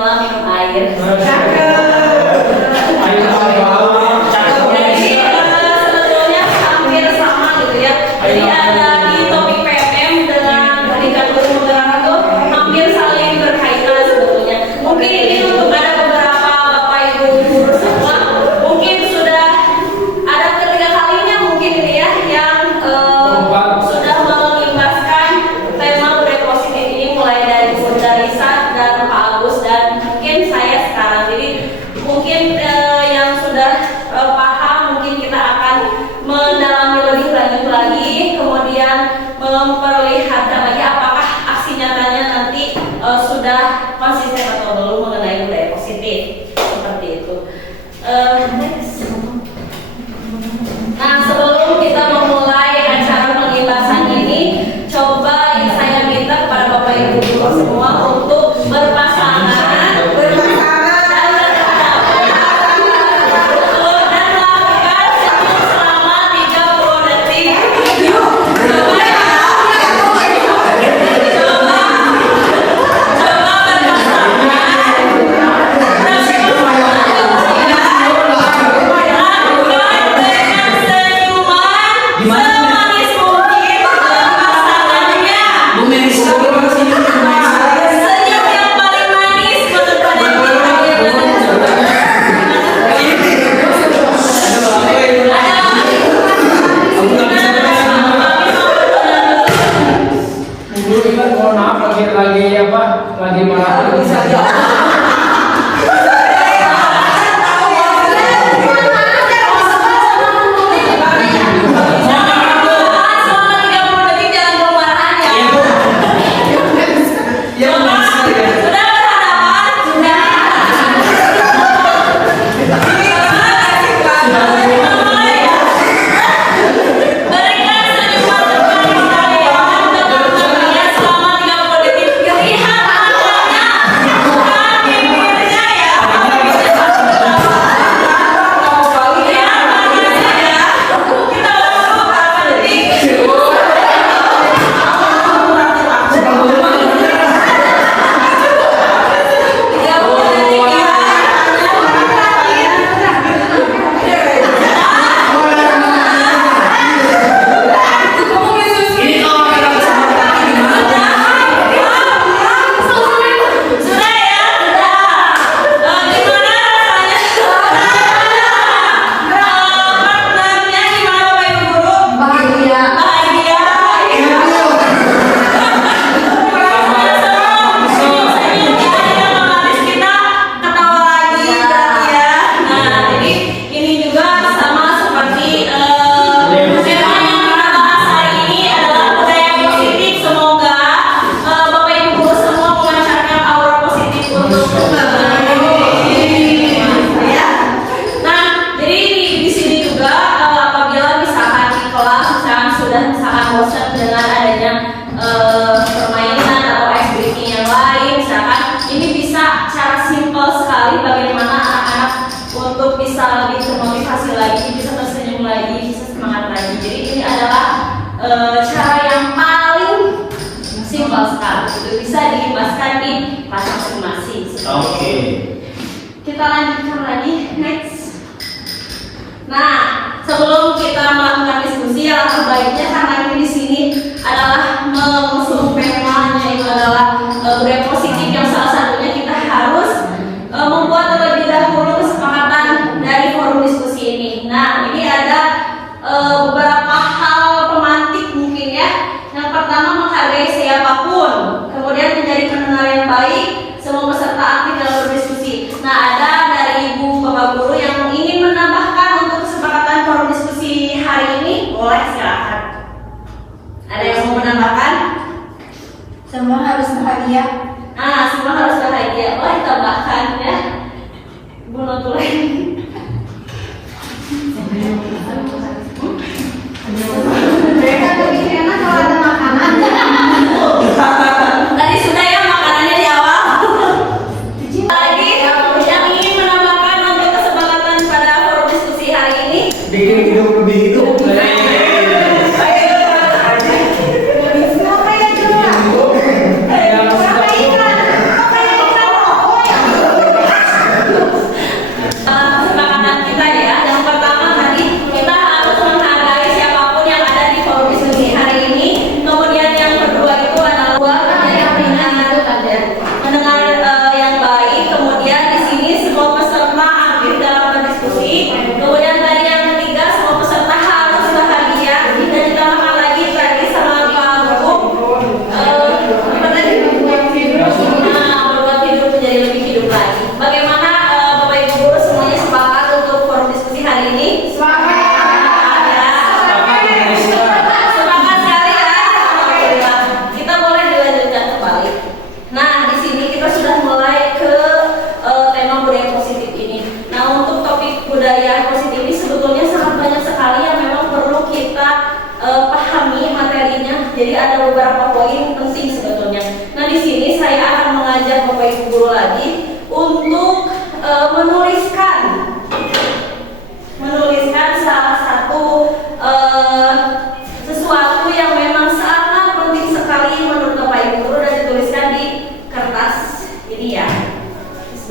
menyelam minum air. Jadi sebetulnya hampir sama gitu ya. Jadi ada di topik PMM dengan pendidikan guru menggerakkan tuh hampir saling berkaitan sebetulnya. Mungkin ini untuk ada beberapa bapak ibu guru semua mungkin sudah ada ketiga kalinya mungkin ini ya yang sudah mengimbaskan tema budaya positif ini mulai dari Bunda Risa dan Pak Agus dan mungkin saya sekarang. Jadi mungkin yang sudah paham mungkin kita akan mendalami lebih lanjut lagi, kemudian memperlihatkan lagi apakah aksi nyatanya nanti sudah konsisten atau belum mengenai budaya positif seperti itu. Nah, sebelum kita memulai acara pengibasan ini, coba saya minta kepada Bapak Ibu guru semua untuk berpasangan dan melakukan senyum selama 30 detik. lagi marah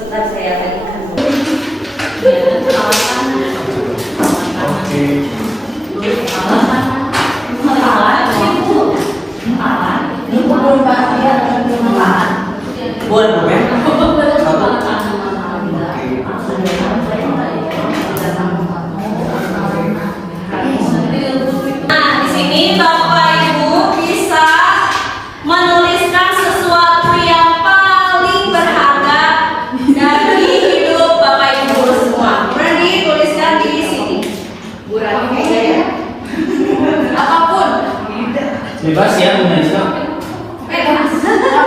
Sebentar saya bagikan dulu. Oke. Boleh, Bu, ya? Nah, di sini Bapak Ibu bisa menuliskan sesuatu yang paling berharga dari hidup Bapak Ibu semua. Berani tuliskan di sini. Apapun. Bebas ya, Bu Melisa. Bebas.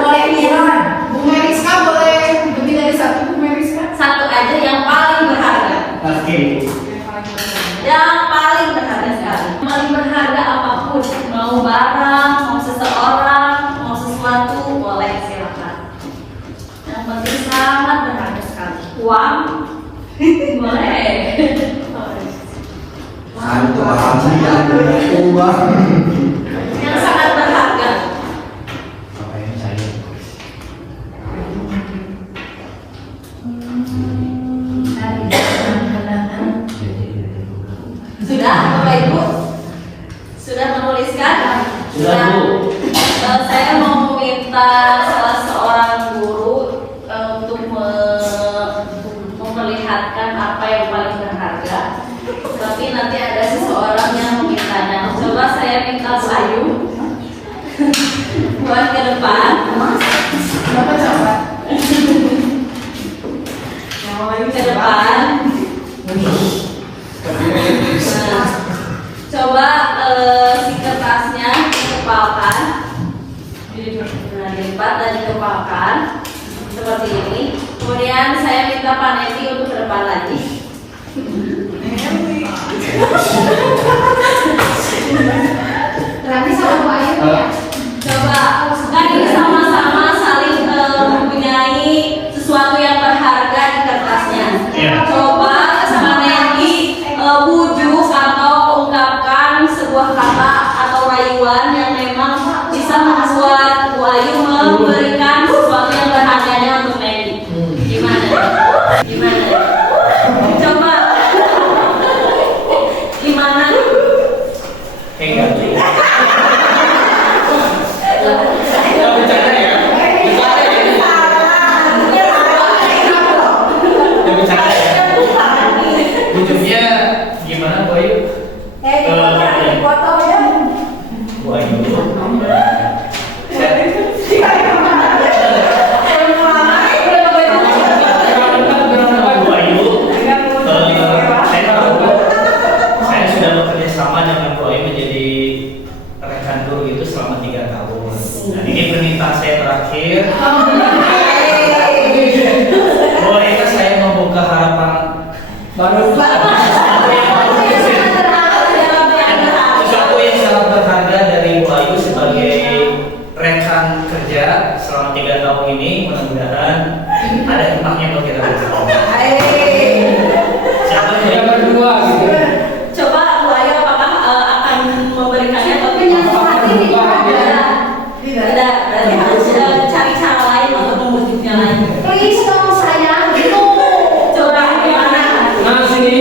Boleh Miran, Bu Meriska boleh lebih dari satu Bu Meriska. Satu aja yang paling berharga. Oke. Yang paling berharga sekali. Yang paling berharga apapun, mau barang, mau seseorang, mau sesuatu, boleh silakan. Yang penting sangat berharga sekali. Uang, boleh. Satu bahagia uang. Yang sangat berharga. Apa yang saya? Sudah, Bapak Ibu? Sudah menuliskan? Sudah, Bu. Saya mau meminta salah seorang guru untuk memperlihatkan apa yang paling berharga. Tapi nanti ada seseorang yang memintanya. Coba saya minta Bu Ayu buat ke depan. Bapak coba. Ke depan. Nah, coba si kertasnya dikepalkan, dilipat dan dikepalkan seperti ini. Kemudian saya minta Pak Neti untuk ke depan lagi. Nanti sama Bu Ayu ya. Coba kan ini sama-sama saling mempunyai sesuatu yang berharga di kertasnya. Ya. Coba sama Neti bujuk atau ungkapkan sebuah kata atau rayuan yang memang bisa membuat Bu Ayu memberikan sesuatu yang berharganya untuk Neti. Gimana? Gimana? Coba. Gimana? Ganti. Nggak bercanda ya? Bercanda ya? Nggak bercanda ya? Bujuknya gimana, Bu Ayu? Foto ya. Bu Ayu. Bu Ayu, saya tahu saya sudah bekerja sama dengan Bu Ayu menjadi rekan guru itu selama 3 tahun. Dan ini permintaan saya terakhir. Bolehkah saya membuka harapan baru? Sesuatu yang sangat berharga dari Bu Ayu sebagai rekan kerja selama 3 tahun ini, mudah-mudahan ada hikmahnya buat kita bersama. Siapa yang berdua gitu? Coba Bu Ayu apakah akan memberikannya atau tidak? Tidak, berarti harus cari cara lain untuk membujuknya lagi. Please dong sayang. Coba gimana? Nah sini,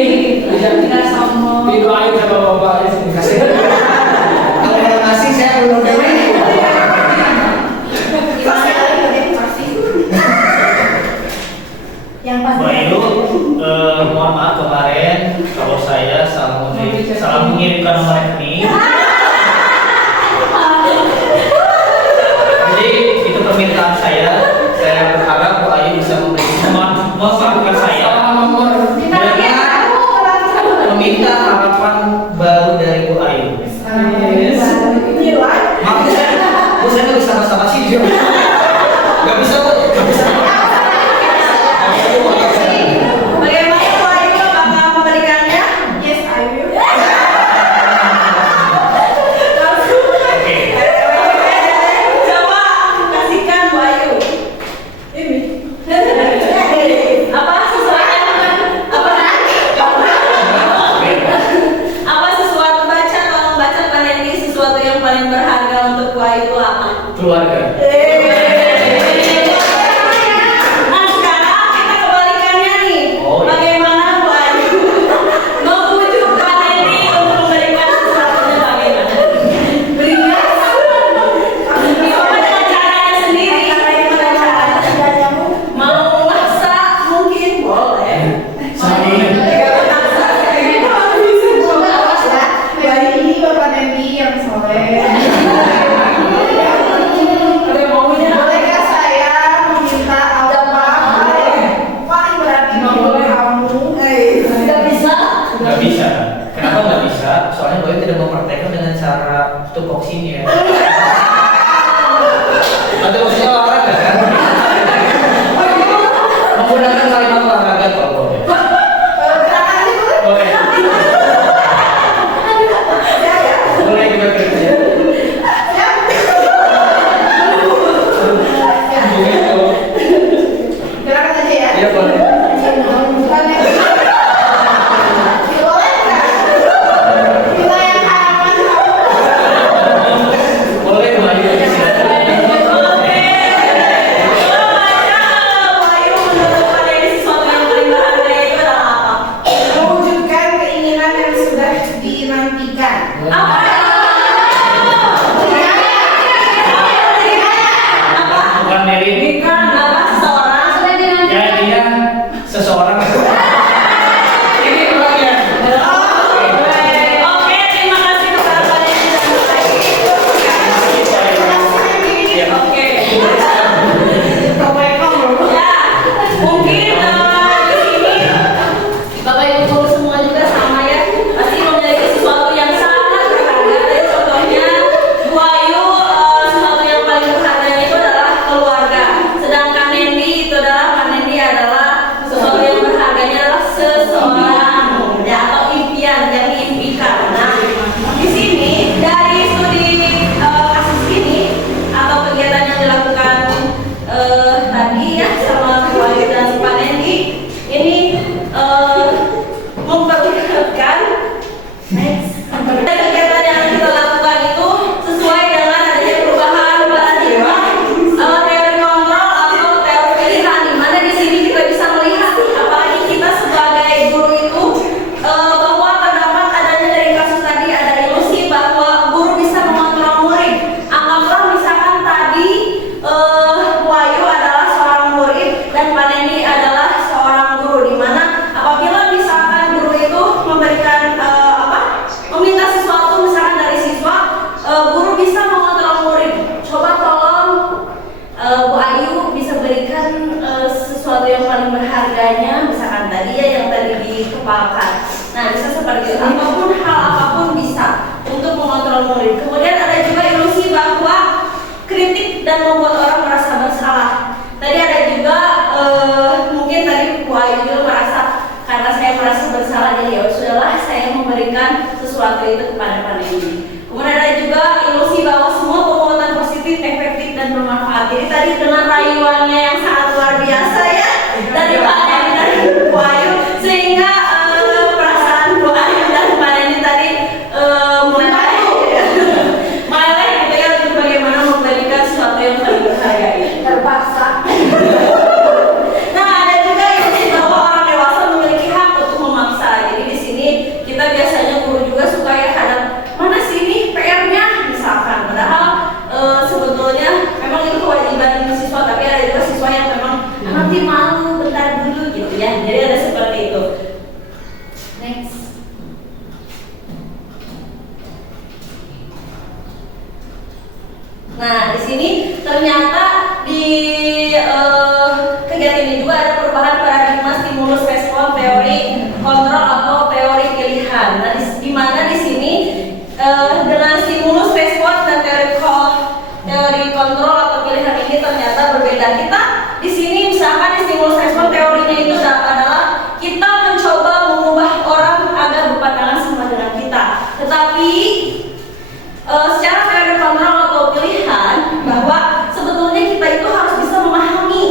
Tidak sombong. didoain sama Bapak ya sini kasih. Kalau mau ngasih saya belum dewe. Yang Bu pasti. Ayu, mohon maaf kemarin kalau saya salah mengirimkan nomor rekening. Jadi itu permintaan saya. Saya berharap Bu Ayu bisa memaafkan saya. Meminta harapan baru dari Bu Ayu. Maaf saya nggak bisa basa-basi dia. Nggak bisa Bu. Nggak bisa. Bagaimana Bu Ayu apakah memberikannya? Yes, Ayu. Oke. Coba kasihkan Bu Ayu. Ini. Apa sesuai dengan apa? seadanya, misalkan tadi ya yang tadi dikepalkan. Nah, bisa seperti itu. Apapun hal apapun bisa untuk mengontrol murid. Kemudian ada juga ilusi bahwa kritik dan membuat orang merasa bersalah. Tadi ada juga mungkin tadi Bu Ayu juga merasa karena saya merasa bersalah jadi ya sudahlah saya memberikan sesuatu itu kepada Pak ini. Kemudian ada juga ilusi bahwa semua penguatan positif, efektif dan bermanfaat. Jadi tadi dengan rayuannya yang sangat luar biasa ya dari Pak Neni dan Bu Ayu sehingga perasaan Bu Ayu dan Pak Neni tadi meleleh gitu ya untuk bagaimana memberikan sesuatu yang paling berharga ini. Terpaksa. Nah, ada juga ilusi bahwa orang dewasa memiliki hak untuk memaksa. Jadi di sini kita biasanya guru juga suka ya kadang mana sih ini PR-nya misalkan. Padahal sebetulnya memang itu kewajiban siswa, tapi ada juga siswa yang memang nanti malu bentar dulu gitu ya. Jadi ada seperti itu. Next. Nah, di sini ternyata di kegiatan ini juga ada perubahan paradigma stimulus respon teori kontrol atau teori pilihan. Nah, di mana di sini dengan stimulus respon dan teori kontrol atau pilihan ini ternyata berbeda. Kita di sini misalkan di stimulus respon teorinya itu adalah kita mencoba mengubah orang agar berpandangan sama dengan kita. Tetapi secara teori kontrol atau pilihan bahwa sebetulnya kita itu harus bisa memahami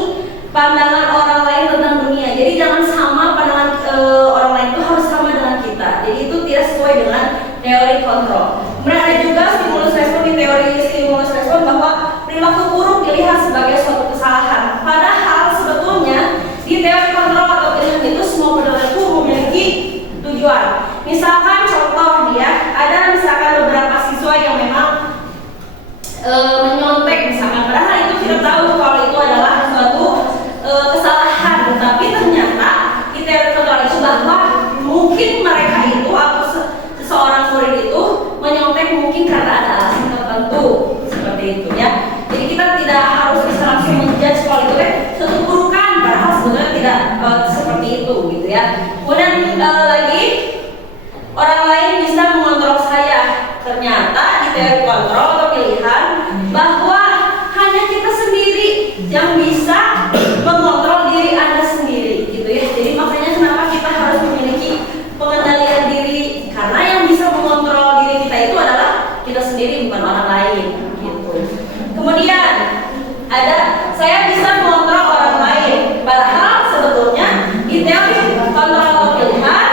pandangan orang lain tentang dunia. Jadi jangan sama pandangan orang lain itu harus sama dengan kita. Jadi itu tidak sesuai dengan teori kontrol. Kemudian ada juga stimulus respon di teori stimulus respon bahwa perilaku buruk dilihat sebagai suatu kesalahan. Padahal sebetulnya di teori kontrol atau pilihan itu semua perilaku memiliki tujuan. Misalkan contoh dia ada misalkan beberapa siswa yang memang menyontek misalkan, padahal itu kita tahu kalau itu adalah suatu kesalahan, tapi ternyata di teori kontrol itu bahwa mungkin mereka itu atau seseorang murid itu menyontek mungkin karena ada alasan tertentu seperti itu ya. Jadi kita tidak harus bisa langsung menjudge kalau itu suatu keburukan, padahal sebetulnya tidak seperti itu gitu ya. Kemudian lagi orang lain bisa mengontrol saya. Ternyata di teori kontrol atau pilihan bahwa hanya kita sendiri yang bisa mengontrol diri Anda sendiri gitu ya. Jadi makanya kenapa kita harus memiliki pengendalian diri, karena yang bisa mengontrol diri kita itu adalah kita sendiri, bukan orang lain gitu. Kemudian ada saya bisa mengontrol orang lain, padahal sebetulnya di teori kontrol atau pilihan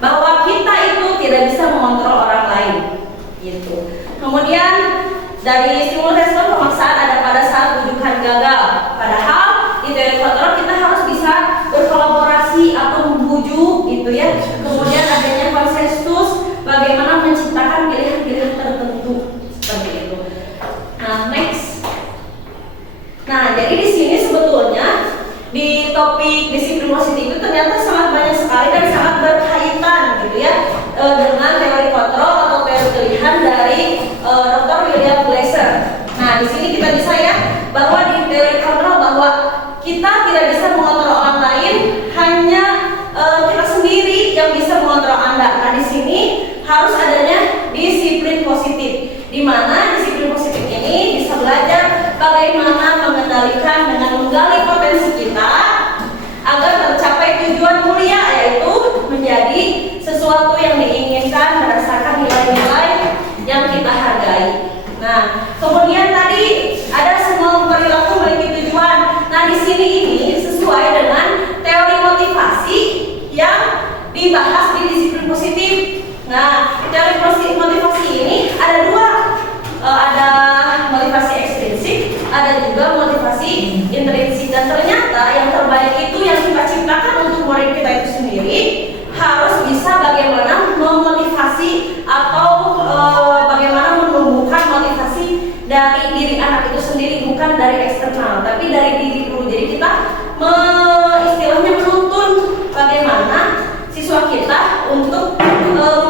bahwa kita itu tidak bisa mengontrol orang lain gitu. Kemudian dari stimulus respon pemaksaan ada pada saat rujukan gagal, padahal di teori kontrol kita harus bisa berkolaborasi atau membujuk gitu ya. Kemudian adanya konsensus bagaimana menciptakan pilihan-pilihan tertentu seperti itu. Nah, next. Nah, jadi di sini sebetulnya di topik disiplin positif itu ternyata sangat banyak sekali dan sangat berkaitan gitu ya dengan teori kontrol atau teori pilihan dari Dr. William Glasser. Nah, di sini kita bisa ya bahwa di teori kontrol bahwa kita tidak bisa mengontrol orang lain, hanya kita sendiri yang bisa mengontrol Anda. Nah, di sini harus adanya disiplin positif, di mana disiplin positif ini bisa belajar bagaimana mengendalikan dengan menggali potensi kita agar tercapai tujuan mulia, yaitu menjadi sesuatu yang diinginkan berdasarkan nilai-nilai yang kita hargai. Nah, kemudian tadi ada semua perilaku memiliki tujuan. Nah, di sini ini sesuai dengan teori motivasi yang dibahas di disiplin positif. Nah, teori motivasi ini ada dua, ada motivasi ekstrinsik, ada juga motivasi intrinsik. Dan ternyata yang terbaik itu yang kita ciptakan untuk murid kita itu sendiri harus bisa bagaimana memotivasi atau bagaimana menumbuhkan motivasi dari diri anak itu sendiri, bukan dari eksternal, tapi dari diri dulu. Jadi kita istilahnya menuntun bagaimana siswa kita untuk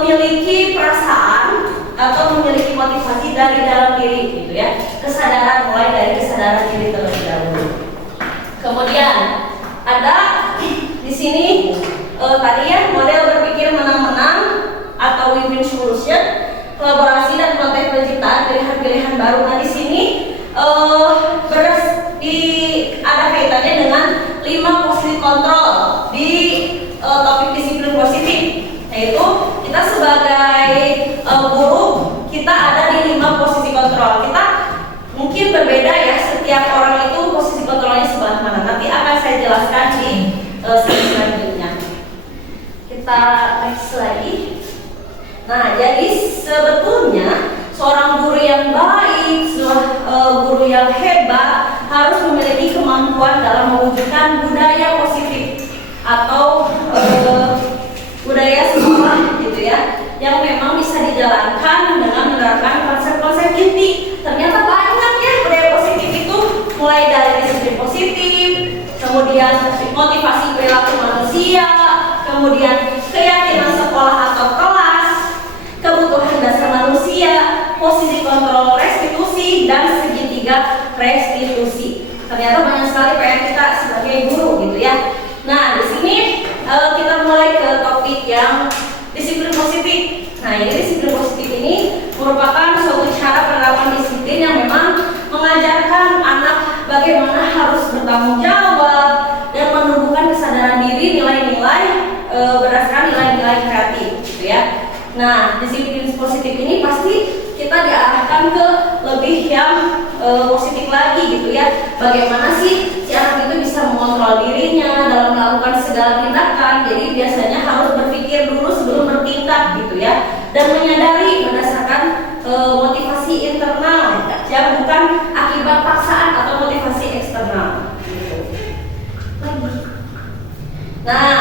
memiliki perasaan atau memiliki motivasi dari dalam diri gitu ya. Kesadaran, mulai dari kesadaran diri terlebih dahulu. Kemudian ada sini tadi ya model berpikir menang-menang atau win-win solution, kolaborasi dan konten penciptaan pilihan-pilihan baru. Nah di sini ada kaitannya dengan 5 positif kontrol di topik disiplin positif, yaitu kita sebagai guru kita ada di 5 posisi kontrol. Kita mungkin berbeda ya, setiap orang itu posisi kontrolnya sebelah mana. Nanti akan saya jelaskan di slide selanjutnya. Kita next lagi. Nah, jadi sebetulnya seorang guru yang baik, guru yang hebat harus memiliki kemampuan dalam mewujudkan budaya positif atau budaya sekolah gitu ya, yang memang bisa dijalankan dengan menerapkan konsep-konsep inti. Ternyata banyak ya budaya positif itu, mulai dari disiplin positif, kemudian motivasi perilaku manusia, kemudian keyakinan sekolah atau kelas, kebutuhan dasar manusia, posisi kontrol restitusi, dan segitiga restitusi. Ternyata banyak sekali PR kita sebagai guru gitu ya. Nah di sini kita mulai ke topik yang disiplin positif. Nah ini disiplin positif ini merupakan suatu cara penerapan disiplin yang memang mengajarkan anak bagaimana harus bertanggung jawab dan menumbuhkan kesadaran diri, nilai-nilai berdasarkan nilai-nilai kreatif gitu ya. Nah disiplin positif ini pasti kita diarahkan ke lebih yang positif lagi gitu ya. Bagaimana sih si anak itu bisa mengontrol dirinya dalam melakukan segala tindakan. Jadi biasanya harus berpikir dulu sebelum bertindak gitu ya, dan menyadari berdasarkan motivasi internal ya, bukan akibat paksaan atau motivasi eksternal gitu. Nah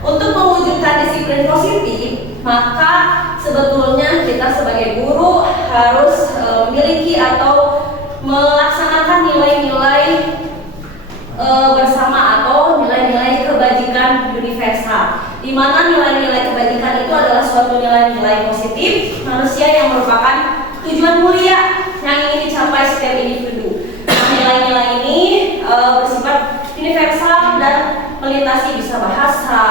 untuk mewujudkan disiplin positif, maka sebetulnya kita sebagai guru harus memiliki atau melaksanakan nilai-nilai bersama atau nilai-nilai kebajikan universal, di mana nilai-nilai kebajikan itu adalah suatu nilai-nilai positif manusia yang merupakan tujuan mulia yang ingin dicapai setiap individu. Nah, nilai-nilai ini bersifat universal dan melintasi bisa bahasa,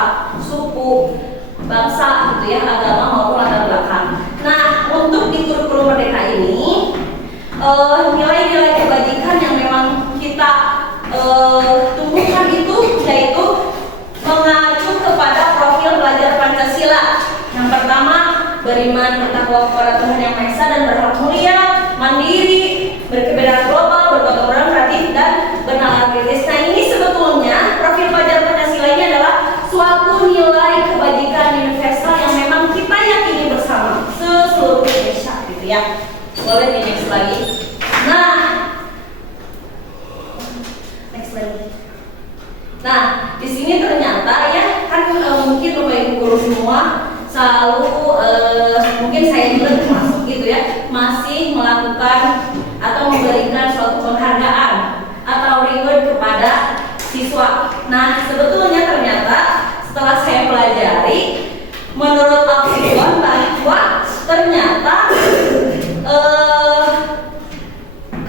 suku, bangsa gitu ya, agama maupun latar belakang. Nah, untuk di kurikulum Merdeka ini nilai-nilai kebajikan yang memang kita tumbuhkan itu yaitu mengacu kepada profil pelajar Pancasila. Yang pertama, beriman bertakwa kepada Tuhan Yang Maha Esa dan berhak mulia, mandiri, berkebenaran global, bergotong royong, kreatif, dan bernalar kritis. Nah ini sebetulnya profil pelajar Pancasila ini adalah suatu nilai kebajikan universal yang memang kita yakini bersama seluruh Indonesia gitu ya. Boleh di next lagi. Nah, next lagi. Nah, di sini ternyata ya kan mungkin Bapak Ibu guru semua selalu mungkin saya juga termasuk gitu ya, masih melakukan atau memberikan suatu penghargaan atau reward kepada siswa. Nah, sebetulnya ternyata setelah saya pelajari, menurut Alfison bahwa ternyata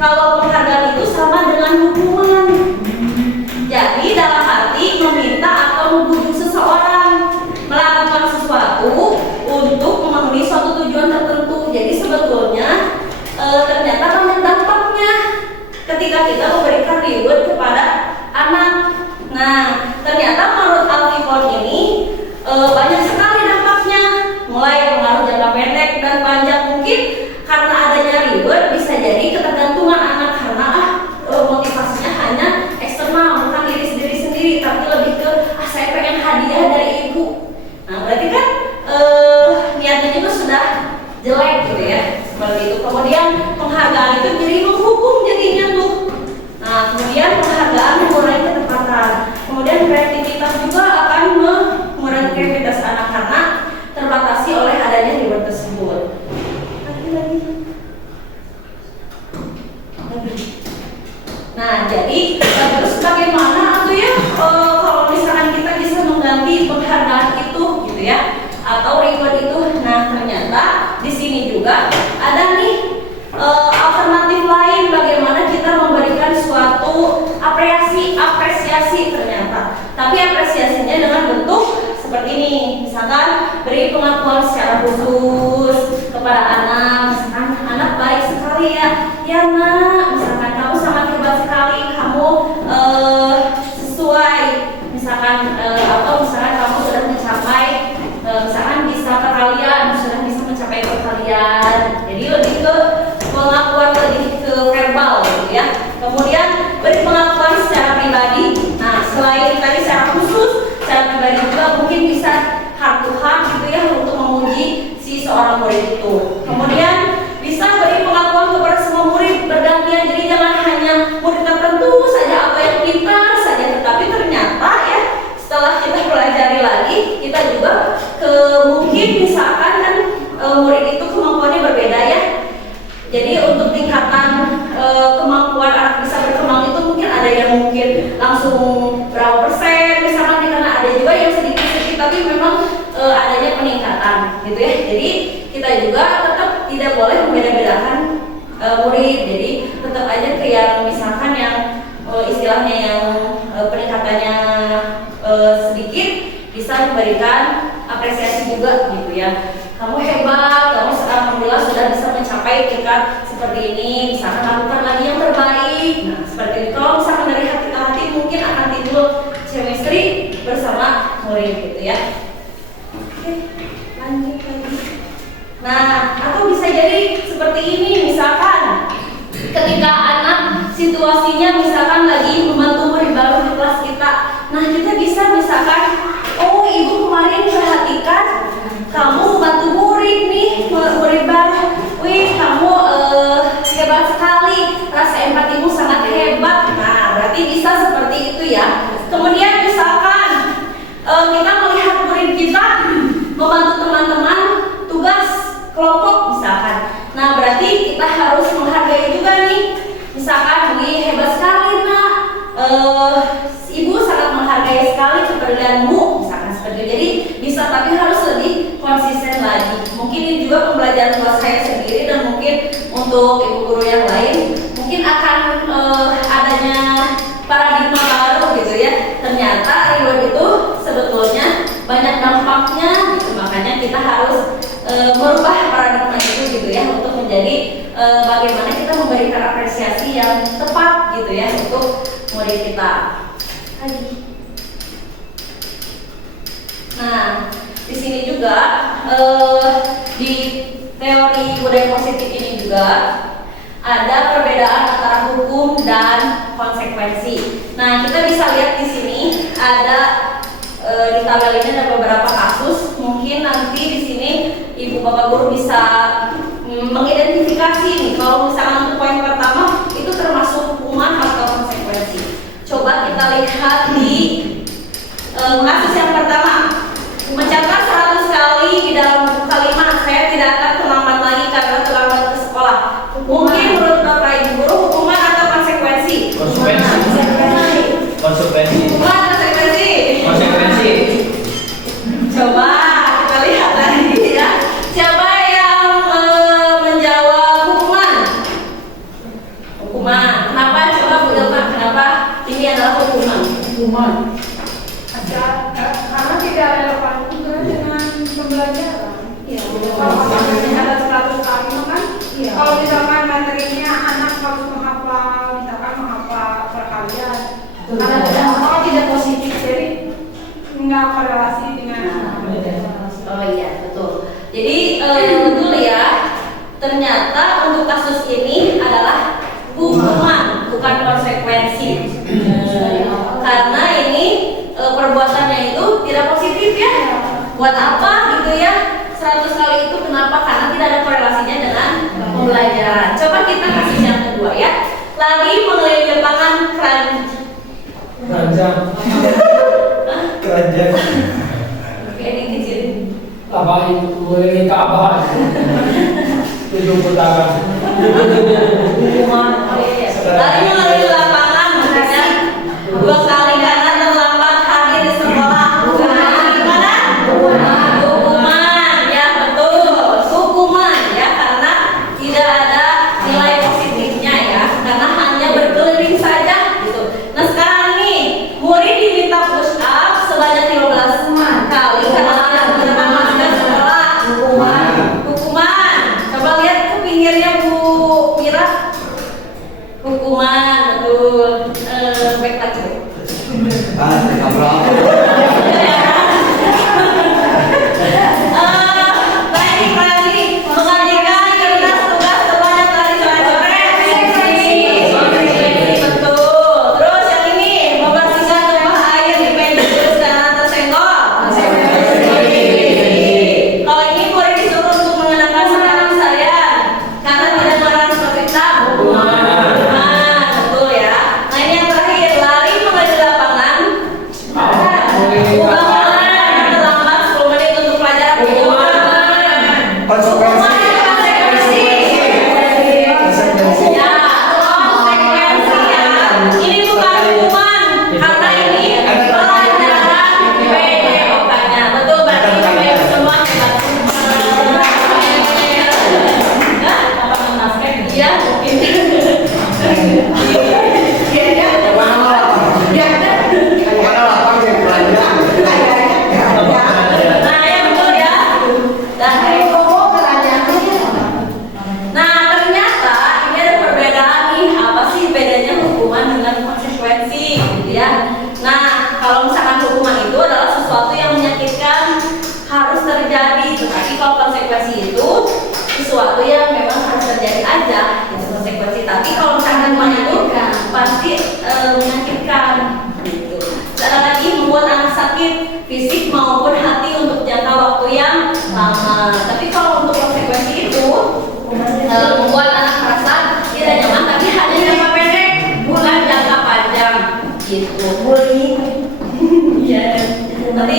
kalau penghargaan itu sama dengan hukuman. Jadi dalam arti meminta atau membujuk seseorang melakukan sesuatu untuk memenuhi suatu tujuan tertentu. Jadi sebetulnya ternyata banyak dampaknya ketika kita memberikan reward kepada anak. Nah, ternyata menurut Alfison ini banyak sekali dampaknya, mulai pengaruh jangka pendek dan panjang. Mungkin karena adanya reward bisa jadi ketergantungan anak karena motivasinya hanya eksternal, bukan diri sendiri, tapi lebih ke saya pengen hadiah dari ibu. Nah berarti kan niatnya itu sudah jelek gitu ya, seperti itu. Kemudian penghargaan itu jadi menghukum jadinya tuh. Nah kemudian penghargaan mengurangi ketepatan, kemudian kreativitas juga akan mengurangi kreativitas anak karena terbatasi oleh adanya reward tersebut. Nah, jadi terus bagaimana tuh ya kalau misalkan kita bisa mengganti penghargaan itu gitu ya, atau reward itu. Nah, ternyata di sini juga ada nih alternatif lain bagaimana kita memberikan suatu apresiasi ternyata. Tapi apresiasinya nih, misalkan beri pengakuan secara khusus kepada anak, misalkan anak baik sekali ya nak, misalkan kamu sangat hebat sekali, kamu sesuai, misalkan atau misalkan kamu sudah mencapai, misalkan bisa perkalian, sudah bisa mencapai perkalian. Jadi lebih ke pengakuan, lebih ke verbal gitu ya. Kemudian beri pengakuan secara pribadi. Nah, selain tadi secara khusus, secara pribadi juga mungkin bisa heart to heart gitu ya untuk memuji si seorang murid itu. Kemudian bisa beri pengakuan kepada semua murid bergantian. Jadi jangan hanya murid tertentu saja atau yang pintar saja, tetapi ternyata ya setelah kita pelajari lagi, kita juga mungkin misalkan kan murid itu kemampuannya berbeda ya. Jadi untuk tingkatan kemampuan anak bisa berkembang itu mungkin ada yang mungkin langsung berapa persen misalkan, karena ada juga yang sedikit-sedikit tapi memang adanya peningkatan gitu ya. Jadi kita juga tetap tidak boleh membeda-bedakan murid. Jadi tetap aja ke yang misalkan yang istilahnya yang peningkatannya sedikit bisa diberikan apresiasi juga gitu ya. Kamu hebat, kamu alhamdulillah sudah bisa mencapai tingkat seperti ini, misalkan lakukan lagi yang terbaik. Nah seperti itu, kalau misalkan dari hati ke hati mungkin akan timbul chemistry bersama murid gitu ya. Oke, lanjut lagi. Nah, atau bisa jadi seperti ini, misalkan ketika anak situasinya misalkan lagi membantu murid baru di kelas kita. Nah kita bisa misalkan, oh ibu kemarin perhatikan kamu membantu murid nih, murid baru. Wih, kamu hebat sekali, rasa empatimu sangat hebat. Nah, berarti bisa seperti itu ya. Kemudian misalkan kita melihat murid kita membantu teman-teman tugas kelompok misalkan. Nah, berarti kita harus menghargai juga nih. Misalkan, wih hebat sekali nak, ibu sangat menghargai sekali kepedulianmu, misalkan seperti itu. Jadi bisa, tapi harus lebih konsisten lagi. Mungkin ini juga pembelajaran buat saya sendiri dan mungkin untuk ibu guru yang lain mungkin akan adanya paradigma baru gitu ya. Ternyata reward itu sebetulnya banyak dampaknya gitu. Makanya kita harus merubah paradigma itu gitu ya, untuk menjadi bagaimana kita memberikan apresiasi yang tepat gitu ya untuk murid kita. Nah, di sini juga di teori budaya positif ini juga ada perbedaan antara hukum dan konsekuensi. Nah, kita bisa lihat di sini ada di tabel ini ada beberapa kasus. Mungkin nanti di sini ibu bapak guru bisa mengidentifikasi nih. Kalau misalnya untuk poin pertama itu termasuk hukuman atau konsekuensi. Coba kita lihat di kasus yang pertama. Mencatat 100 kali di dalam buku kalimat, saya tidak akan terlambat lagi karena terlambat ke sekolah. Mungkin menurut bapak ibu guru hukuman atau konsekuensi? Konsekuensi. Hukuman atau konsekuensi? Konsekuensi. Coba kita lihat lagi ya. Siapa yang menjawab hukuman? Hukuman. Kenapa? Coba Bu Delma, kenapa ini adalah hukuman? Hukuman. Karena tidak relevan juga dengan pembelajaran. Iya. Kalau materinya ada 100 kali kan? Iya. Kalau misalkan materinya anak harus menghafal, misalkan menghafal perkalian. Karena tidak positif, jadi nggak korelasi dengan. Oh iya, betul. Jadi betul ya. Ternyata untuk kasus ini adalah hukuman, bukan konsekuensi. Karena ini perbuatannya itu tidak positif ya. Buat apa gitu ya? 100 kali itu kenapa? Karena tidak ada korelasinya dengan pembelajaran. Coba kita kasih yang kedua ya. Lari mengelilingi lapangan Keranjang. Keranjang. Kayak ini kecil. Apa itu mengelilingi Ka'bah? 7 putaran. Hukuman. Oh iya. Lari mengelilingi lapangan maksudnya 2 kali karena terlambat hadir di sekolah. Gimana? Hukuman. Ya betul. Hukuman ya, karena tidak ada nilai positifnya ya, karena hanya berkeliling saja gitu. Nah sekarang nih murid diminta push up sebanyak 15 kali karena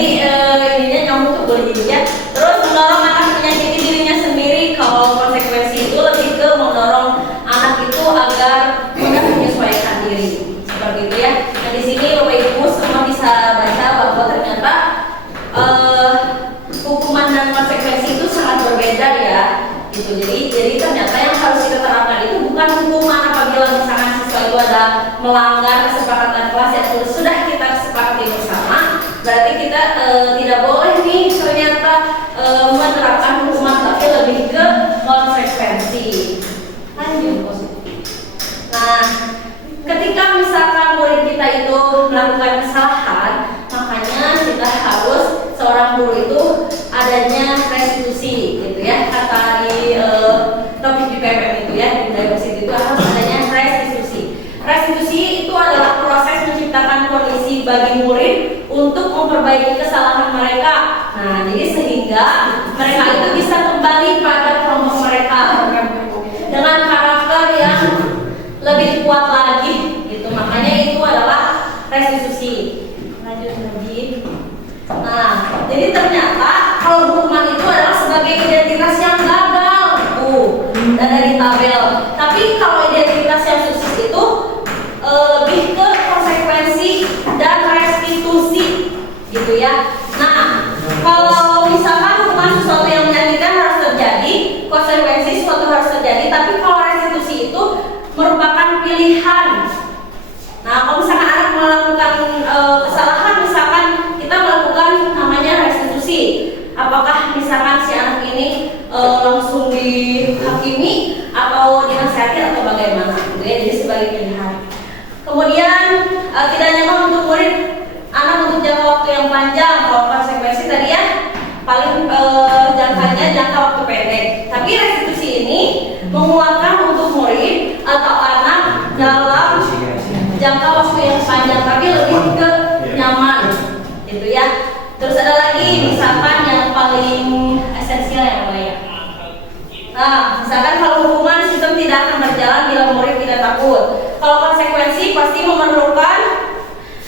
ininya nyambung ke bullying ya. Terus mendorong anak menyakiti dirinya sendiri. Kalau konsekuensi itu lebih ke mendorong anak itu agar mudah menyesuaikan diri. Seperti itu ya. Nah di sini Bapak Ibu semua bisa baca bahwa ternyata hukuman dan konsekuensi itu sangat berbeda ya. Gitu. Jadi ternyata yang harus kita terapkan itu bukan hukuman apabila misalkan siswa itu ada melanggar kesepakatan kelas yang sudah kita sepakati bersama. Berarti kita tidak boleh nih ternyata menerapkan hukuman, tapi lebih ke konsekuensi. Lanjut. Nah, ketika misalkan murid kita itu melakukan kesalahan, makanya kita harus seorang guru itu adanya restitusi, gitu ya. Kata di topik di PPM itu ya, di diversity itu harus adanya restitusi. Restitusi itu adalah proses menciptakan kondisi bagi murid untuk memperbaiki kesalahan mereka. Nah, jadi sehingga mereka itu bisa kembali pada kelompok mereka dengan karakter yang lebih kuat lagi, gitu. Makanya itu adalah restitusi. Lanjut lagi. Nah, jadi ternyata kalau hukuman itu adalah sebagai identitas yang gagal, dan dari tabel. Tapi kalau identitas yang sukses itu lebih ke konsekuensi dan restitusi, gitu ya. Nah, kalau misalkan hukuman sesuatu yang menyakitkan harus terjadi, konsekuensi sesuatu harus terjadi. Tapi kalau restitusi itu merupakan pilihan. Nah, kalau misalkan anak melakukan kesalahan, misalkan kita melakukan namanya restitusi, apakah misalkan si anak ini langsung dihakimi atau dinasihati atau bagaimana, gitu ya. Jadi sebagai pilihan. Kemudian tidak nyaman untuk murid anak untuk jangka waktu yang panjang. Kalau konsekuensi tadi ya paling jangkanya jangka waktu pendek. Tapi restitusi ini menguatkan untuk murid atau anak dalam jangka waktu yang panjang, tapi lebih ke nyaman, gitu ya. Terus ada lagi misalkan yang paling esensial yang lain. Nah, misalkan kalau hukuman sistem tidak akan berjalan bila murid tidak takut. Kalau konsekuensi pasti memerlukan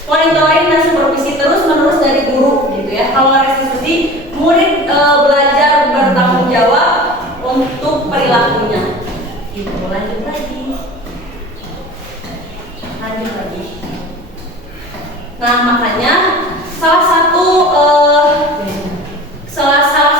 monitoring dan supervisi terus menerus dari guru, gitu ya. Kalau restitusi murid belajar bertanggung jawab untuk perilakunya. Gitu. Lanjut lagi. Nah, makanya salah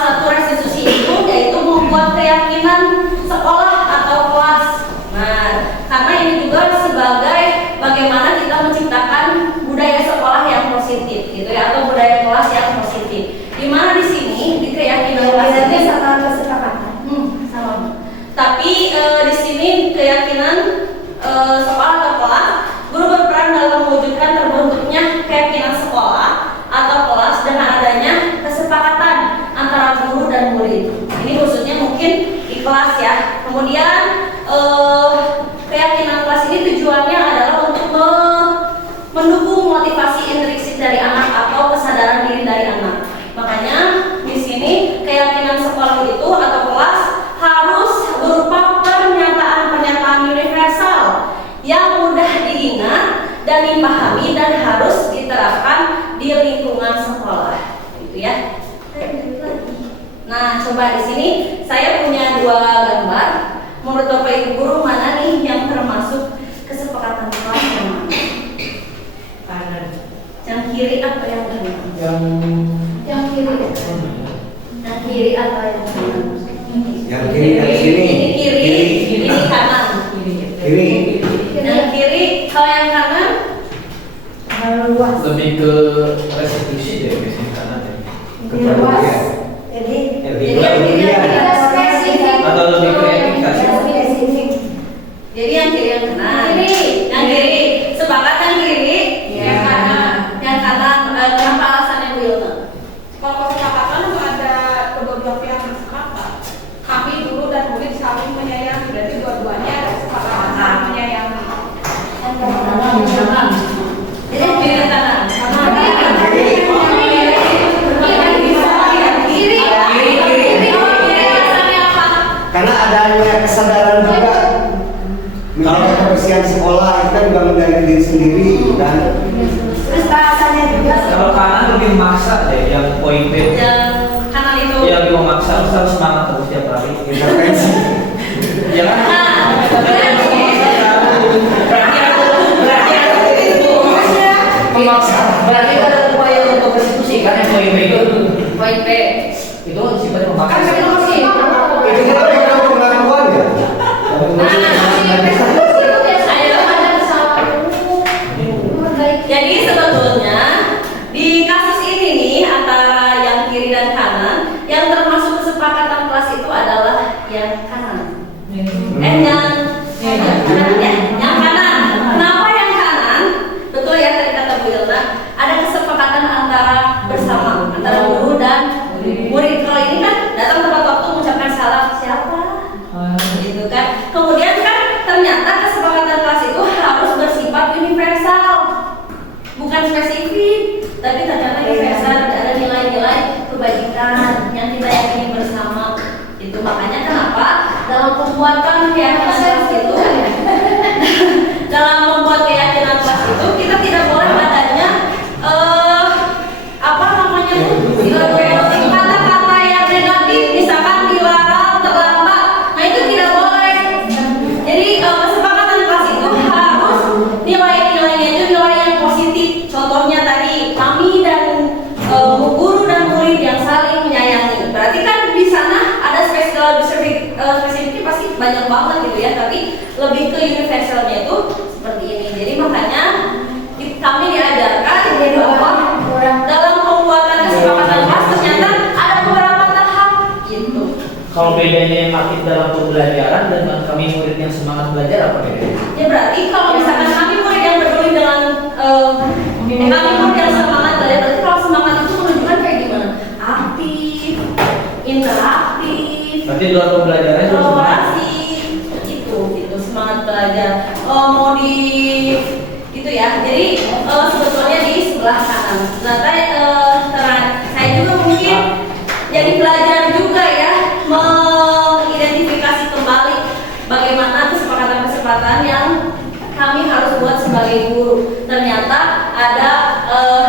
satu restitusi itu yaitu membuat keyakinan sekolah atau kelas. Nah, karena ini juga sebagai bagaimana kita menciptakan budaya sekolah yang positif, gitu ya, atau budaya kelas yang positif. Di mana di sini di keyakinan kelas ini sama kesepakatan. Sama. Tapi di sini keyakinan sekolah atau kelas, guru berperan dalam mewujudkan terbentuknya keyakinan sekolah atau kelas dengan adanya kesepakatan antara guru dan murid. Ini maksudnya mungkin di kelas ya. Kemudian keyakinan kelas ini tujuannya adalah untuk mendukung motivasi intrinsik dari anak atau kesadaran diri dari anak. Makanya di sini keyakinan sekolah itu atau kelas harus berupa pernyataan-pernyataan universal yang mudah diingat dan dipahami dan harus diterapkan di lingkungan sekolah, gitu ya. Nah, coba di sini saya punya 2 gambar. Menurut Bapak Ibu guru mana nih yang termasuk kesepakatan kelas yang mana? Kanan. Yang kiri atau yang kanan? Yang kiri. Yang kiri atau yang kanan? Yang kiri dari sini. Ini kiri, ini kanan. Kiri. Yang kiri, kalau yang kanan luas. Lebih ke restitusi deh biasanya kanan ya. Luas. Jadi yang kiri Tidak spesifik. Atau lebih ke etika sih. Spesifik. jadi yang kiri yang kanan. Yang kiri. Sepakat yang kiri? Yang kanan. Yang kanan. Kenapa alasannya Bu Yulna? Kalau kesepakatan itu ada kedua belah pihak yang sepakat. Kami guru dan murid saling menyayangi, berarti dua-duanya ada kesepakatan saling menyayangi. Jadi yang kiri yang kanan. Karena adanya kesadaran juga menjaga kebersihan sekolah itu kan juga menjaga diri sendiri, kan? Terus bahasanya juga Kalau kanan lebih maksa maksa deh, yang poin B. Yang kanan itu. Yang gua maksa, harus semangat terus tiap hari. Intervensi. Ya kan? Berarti ada upaya untuk restitusi kan yang poin B itu. Poin B. Itu sifatnya memaksa. Kan saya masih Itu kita pegang pengakuan ya. Jadi sebetulnya di kasus ini nih antara yang kiri dan kanan, yang termasuk kesepakatan kelas itu adalah yang kanan. Yang kanan. Kenapa yang kanan? Betul ya tadi kata Bu Ilna, ada kesepakatan antara bersama antara guru dan murid. Kalau ini kan datang tepat waktu mengucapkan salam siapa? Gitu kan. Kemudian kan ternyata kesepakatan kelas itu harus bersifat universal, bukan spesifik, tapi ternyata universal. Ada nilai-nilai kebajikan yang kita yakini bersama. Itu makanya kenapa dalam pembuatan keyakinan kelas itu, dalam membuat keyakinan kelas itu kita tidak boleh adanya apa namanya kata-kata yang negatif, misalkan dilarang, terlambat. Nah itu tidak boleh. Jadi kesepakatan kelas itu harus nilai-nilainya itu nilai yang positif. Contohnya tadi kami dan guru dan murid yang saling menyayangi. Berarti kan di sana ada spesifiknya pasti banyak banget gitu ya. Tapi lebih ke universalnya itu seperti ini. Jadi makanya kami diajarkan bahwa dalam pembuatan kesepakatan kelas ternyata ada beberapa tahap gitu. Kalau bedanya yang aktif dalam pembelajaran dengan kami murid yang semangat belajar apa bedanya? Ya berarti kalau misalkan kami murid yang peduli dengan kami murid yang semangat belajar, berarti kalau semangat itu menunjukkan kayak gimana? Aktif, interaktif, Berarti dalam pembelajaran itu semangat. kolaborasi, itu semangat belajar. Mau di gitu ya. Jadi sebetulnya di sebelah kanan. Saya juga mungkin jadi belajar juga ya mengidentifikasi kembali bagaimana kesepakatan-kesepakatan yang kami harus buat sebagai guru. Ternyata ada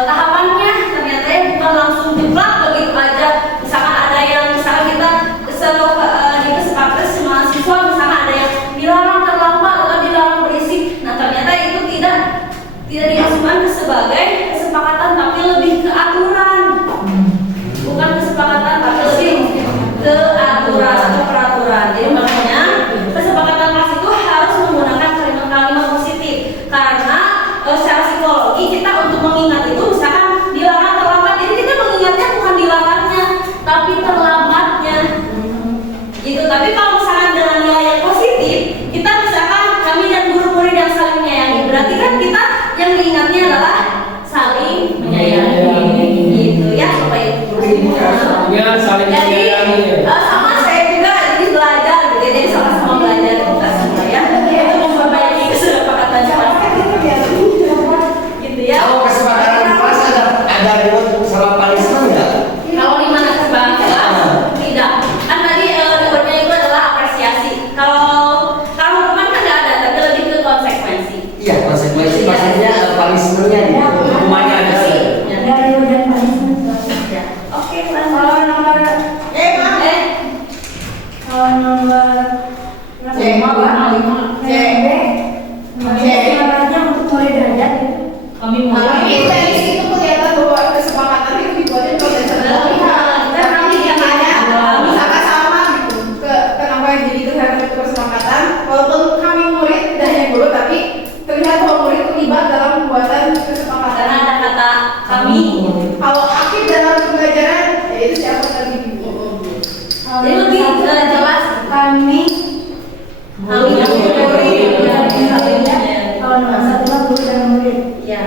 tahapannya. Ternyata ya bukan langsung jeblak begitu aja. Misalkan ada yang misalkan kita di kesepakatan semua siswa misalkan ada yang dilarang terlambat atau dilarang berisik. Nah ternyata itu tidak dimasukkan sebagai kesepakatan tapi lebih ke aturan. Bukan kesepakatan tapi lebih ke aturan atau peraturan. Jadi makanya kesepakatan kelas itu harus menggunakan kalimat-kalimat positif karena secara psikologi kita untuk mengingat itu misalkan dilarang terlambat, jadi kita mengingatnya bukan dilarangnya tapi terlambatnya gitu. Tapi kalau misalkan dengan nilai yang positif, kita misalkan kami dan guru murid yang saling menyayangi, berarti kan kita yang diingatnya adalah saling menyayangi gitu ya, supaya itu Ya saling jadi menyayangi. sama saya juga jadi belajar gitu ya. Jadi sama-sama belajar kita semua ya. Itu memperbaiki kesepakatan kelas gitu ya. Kalau kesepakatan kelas ada reward sama punishment nggak? Kalau di mana kesepakatan kelas tidak. Kan tadi rewardnya itu adalah apresiasi. Kalau hukuman kan nggak ada, tapi lebih ke konsekuensi. Iya, konsekuensi maksudnya punishmentnya gitu. Hukumannya ada. Ya. dari ujian punishment. Ya. Oke, Kalau nomor kalau nomor C, B. Semangatnya untuk mulai belajar itu. kami Nah, mulai. ini dari situ kelihatan bahwa kesepakatan itu dibuatnya berdasarkan pilihan. Dan kami yang nanya, misalkan sama gitu, kenapa yang jadi kesehatan itu kesepakatan? Walaupun kami murid dan yang guru, tapi terlihat bahwa murid terlibat dalam pembuatan kesepakatan. Karena ada kata kami. Kalau aktif dalam pembelajaran, ya itu siapa tadi? Jadi lebih jelas Kami kami yang murid yang kalau nomor satu mah guru dan murid. ya.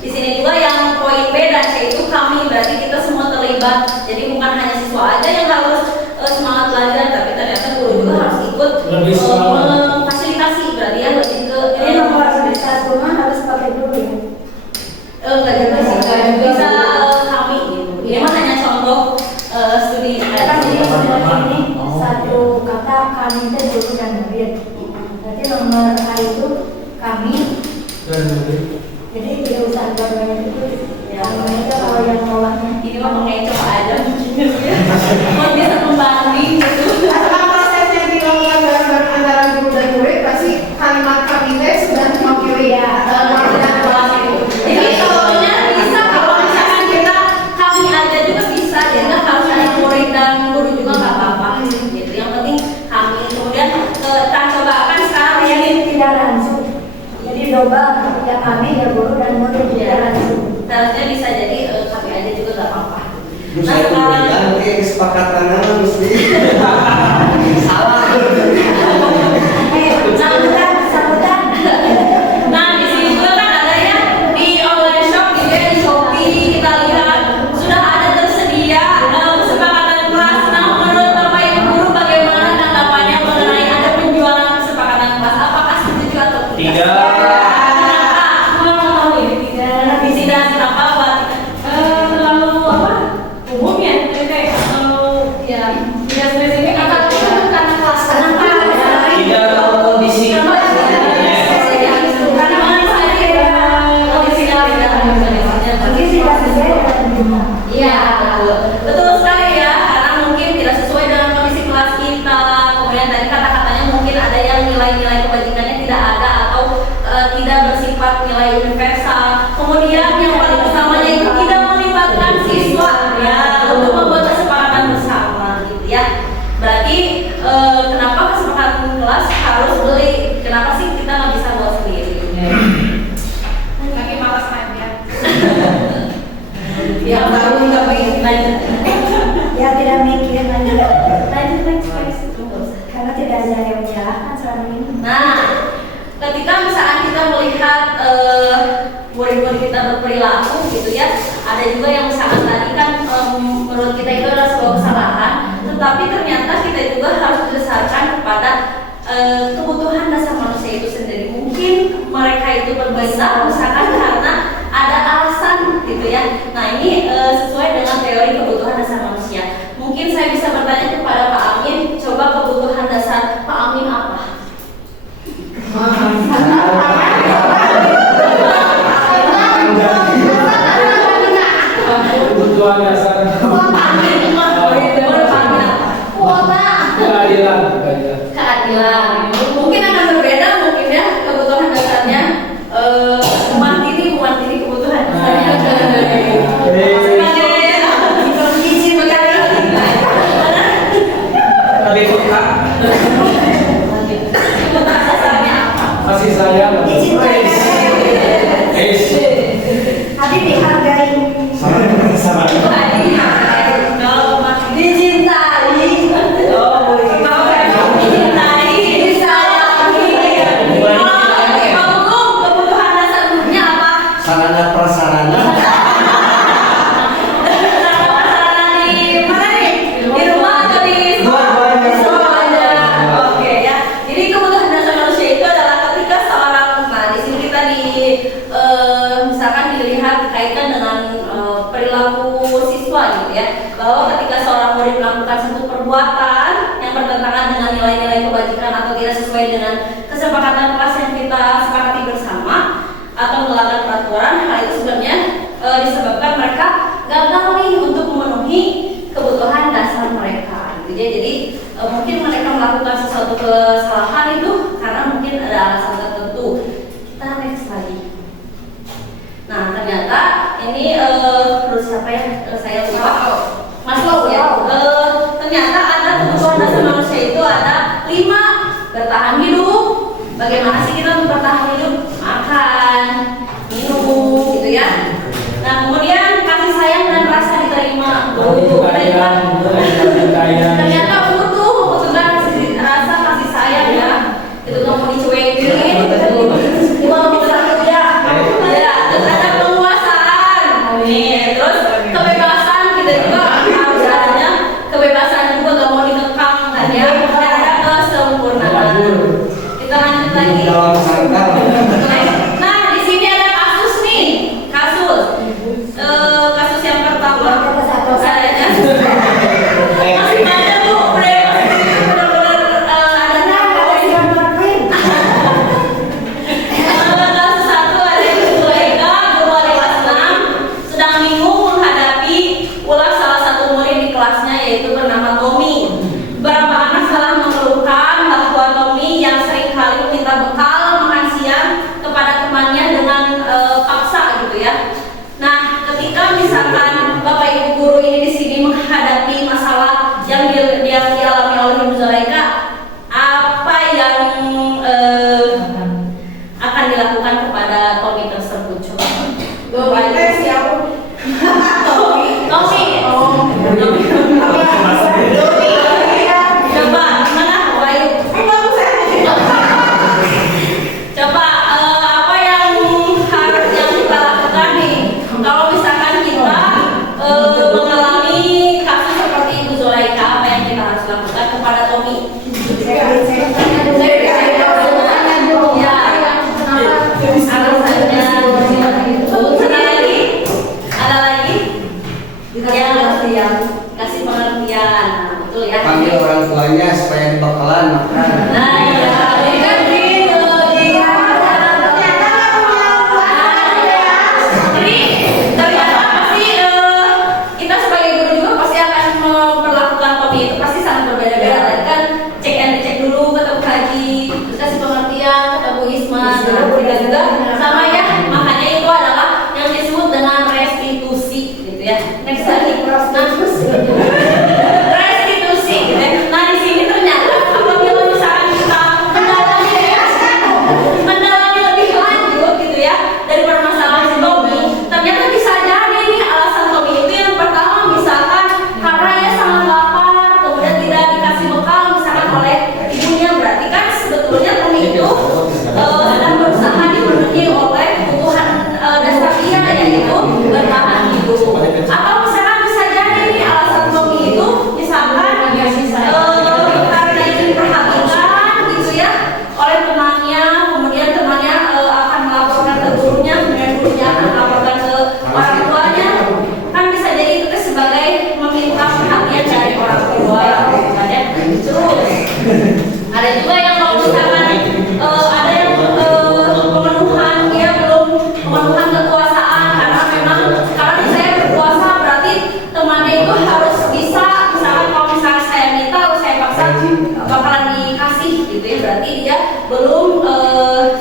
Di sini juga yang poin B dan C itu kami, berarti kita semua terlibat. Jadi bukan hanya siswa aja yang harus semangat belajar, tapi ternyata guru juga harus ikut Lebih semangat. memfasilitasi. Berarti ya lebih ke Jadi nomor satu mah harus pakai guru ya. enggak juga sih, enggak juga bisa kami gitu. Ini mah hanya contoh studi. Kan di ini satu kata kami itu guru dan murid. Berarti nomor A itu kami. Dan Jadi tidak usah banyak itu. Kami itu kalau yang bawahnya. Ini mah pengecoh aja mungkin gitu ya. Mau bisa membanding gitu. Setelah proses yang dilakukan bareng-bareng antara guru dan murid, pasti kalimat kami teh sudah mewakili dan kelas itu. Jadi sebetulnya bisa kalau misalkan kita kami aja juga bisa, jadi nggak harus ada murid dan guru juga nggak apa-apa gitu. Yang penting kami kemudian kita coba akan sekarang ya. Jadi tidak langsung. Jadi domba ya kami ya guru dan murid tidak langsung. Seharusnya bisa jadi kami aja juga nggak apa-apa. Terus Nah saya sekarang kemudian kesepakatan mesti salah. Sambutan. nah di sini juga kan ada ya di online shop gitu ya, di Shopee kita lihat sudah ada tersedia kesepakatan kelas. Nah menurut Bapak Ibu guru bagaimana tanggapannya mengenai ada penjualan kesepakatan kelas? Apakah setuju atau tidak? Tidak. Tidak. Kenapa buat terlalu apa? Umum ya? Kayak ya tidak spesifik atau karena kelas Tidak tahu kondisi. Iya, betul sekali ya. Karena mungkin tidak sesuai dengan kondisi kelas kita. Kemudian tadi kata-katanya mungkin ada yang nilai-nilai kebajikannya tidak ada atau tidak bersifat nilai universal. Kemudian yang paling utamanya itu tidak melibatkan siswa ya untuk membuat kesepakatan bersama gitu ya. Berarti kenapa kesepakatan kelas harus beli? Kenapa sih kita nggak bisa buat sendiri? Lagi malas aja. Ya baru nggak pengen lanjut. Ya tidak mikir lanjut. Lanjut. Karena tidak ada yang menyalahkan selama ini. Nah, ketika misalkan kita melihat murid-murid kita berperilaku gitu ya, ada juga yang misalkan tadi kan menurut kita itu adalah sebuah kesalahan, tetapi ternyata kita juga harus berdasarkan kepada kebutuhan dasar manusia itu sendiri. Mungkin mereka itu berbeda misalkan karena ada alasan gitu ya. Nah ini sesuai dengan teori kebutuhan dasar manusia. Mungkin saya bisa bertanya kepada Pak Amin, coba kebutuhan dasar Pak Amin apa? Kebutuhan dasar keadilan. Keadilan. Mungkin akan berbeda mungkin ya kebutuhan dasarnya. Mantini kebutuhan dasarnya. Tadi peka. Kebutuhan dasarnya apa? Kasih sayang. Tapi dihargai. Sama. Dicintai. Dicintai, disayangi. Kebutuhan dasar gurunya apa? Sarana prasarana. Di mana nih? Di rumah atau di sekolah? Di sekolah aja. Oke ya. Jadi kebutuhan dasar manusia itu adalah ketika seorang, nah di sini kita misalkan dilihat dikaitkan dengan perilaku siswa gitu ya, bahwa ketika seorang murid melakukan satu perbuatan yang bertentangan dengan nilai-nilai kebajikan atau tidak sesuai dengan kesepakatan kelas yang kita sepakati bersama atau melanggar peraturan, hal itu sebenarnya disebabkan mereka gagal nih untuk memenuhi kebutuhan dasar mereka gitu ya. Jadi mungkin mereka melakukan sesuatu kesalahan itu karena mungkin ada alasan tertentu. Kita next lagi. Nah ternyata ini menurut siapa ya, saya lupa, Maslow ya. Ternyata ada kebutuhan dasar manusia itu ada 5. Bertahan hidup. Bagaimana sih kita untuk bertahan hidup? Makan, minum gitu ya. Nah kemudian kasih sayang dan rasa diterima. Ternyata butuh membutuhkan rasa kasih sayang ya. Itu nggak mau dicuekin. Itu mau bersatu ya. Ya, terus ada penguasaan. Nih, terus kebebasan kita juga harus adanya kebebasan juga nggak mau dikekang kan ya. Dan ada kesempurnaan. Kita lanjut lagi. Dalam sangkar. Nah, di sini ada kasus nih. Kasus yang pertama. Adanya. Masih banyak Bu, benar-benar adanya. Kasus satu ada Ibu Zulaika, guru wali kelas 6, sedang bingung menghadapi ulah yaitu bernama Tommy. Beberapa anak telah mengeluhkan bahwa Tommy yang seringkali meminta bekal makan siang kepada temannya dengan paksa gitu ya. Nah, ketika misalkan Bapak Ibu guru ini di sini menghadapi masalah yang dialami oleh Ibu Zulaika, apa yang akan dilakukan kepada Tommy tersebut? Coba. Coba gimana Bayu? Coba apa yang harus kita lakukan nih? Kalau misalkan kita mengalami kasus seperti Ibu Zulaika, apa yang kita harus lakukan kepada Tommy? Kasih pengertian, betul ya. Panggil orang tuanya supaya dibekalan makan. Nah, ya, kan gitu. Jadi ternyata pasti kita sebagai guru juga pasti akan memperlakukan Tommy itu pasti sangat berbeda-beda. Tadi kan cek and cek dulu, ketemu lagi, terus kasih pengertian, ketemu Isma, kita juga sama ya. Makanya itu adalah yang disebut dengan restitusi, gitu ya. Next lagi, restitusi, gitu ya. Nah di sini ternyata apabila misalkan kita mendalami lebih lanjut, gitu ya, dari permasalahan si Tommy, ternyata bisa jadi nih alasan Tommy itu yang pertama misalkan karena ia sangat lapar, kemudian tidak dikasih bekal misalkan oleh ibunya, berarti kan sebetulnya Tommy itu sedang berusaha dipenuhi oleh kebutuhan dasar dia, yaitu bertahan hidup. Atau misalkan bisa jadi nih alasan Tommy itu misalkan karena ingin diperhatikan gitu ya oleh temannya, kemudian temannya akan melaporkan ke gurunya, kemudian gurunya akan melaporkan ke orang tuanya, kan bisa jadi itu sebagai meminta perhatian dari orang tua, kan ya. Terus ada juga yang kalau misalkan ada yang pemenuhan, dia belum pemenuhan kekuasaan karena memang sekarang saya berkuasa, berarti temannya itu harus bisa, misalkan kalau misalnya saya minta atau saya paksa bakalan dikasih gitu ya, berarti dia belum